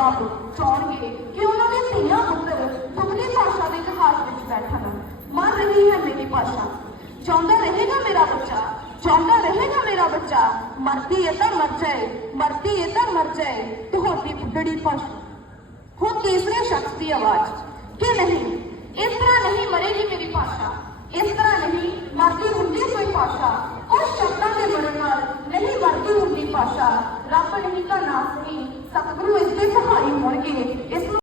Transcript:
ਮਾਂ-ਬਾਪ ਚਾਹਣਗੇ ਕਿ ਉਹਨਾਂ ਦੇ ਧੀਆਂ ਪੁੱਤਰ ਦੁਗਣੀ ਭਾਸ਼ਾ ਦੇ ਇਤਿਹਾਸ ਵਿੱਚ ਬੈਠਣ ਮਰ ਰਹੀ ਹੈ ਮੇਰੀ ਭਾਸ਼ਾ ਚਾਹੁੰਦਾ ਰਹੇਗਾ ਮੇਰਾ ਬੱਚਾ ਚਾਹੁੰਦਾ ਰਹੇਗਾ ਮੇਰਾ ਬੱਚਾ ਮਰਦੀ ਹੈ ਤਾਂ ਮਰ ਜਾਏ ਮਰਦੀ ਹੈ ਤਾਂ ਮਰ ਜਾਏ ਤੁਹਾਡੀ ਬੁੱਢੜੀ ਭਾਸ਼ਾ ਹੁਣ ਤੀਸਰੇ ਸ਼ਖਸ ਦੀ ਆਵਾਜ਼ ਕਿ ਨਹੀਂ ਇਸ ਤਰ੍ਹਾਂ ਨਹੀਂ ਮਰੇਗੀ ਮੇਰੀ ਭਾਸ਼ਾ ਇਸ ਤਰ੍ਹਾਂ ਨਹੀਂ ਮਰਦੀ ਹੁੰਦੀ ਕੋਈ ਭਾਸ਼ਾ ਉਸ ਸ਼ਬਦਾਂ ਦੇ ਮਰਨ ਨਾਲ ਨਹੀਂ ਮਰਦੀ ਹੁੰਦੀ ਭਾਸ਼ਾ ਰੱਬ ਨਹੀਂ ਤਾਂ ਨਾਸ ਸਤਿਗੁਰੂ ਇਸ ਦੇ ਸਹਾਈ ਹੋਣਗੇ। ਇਸ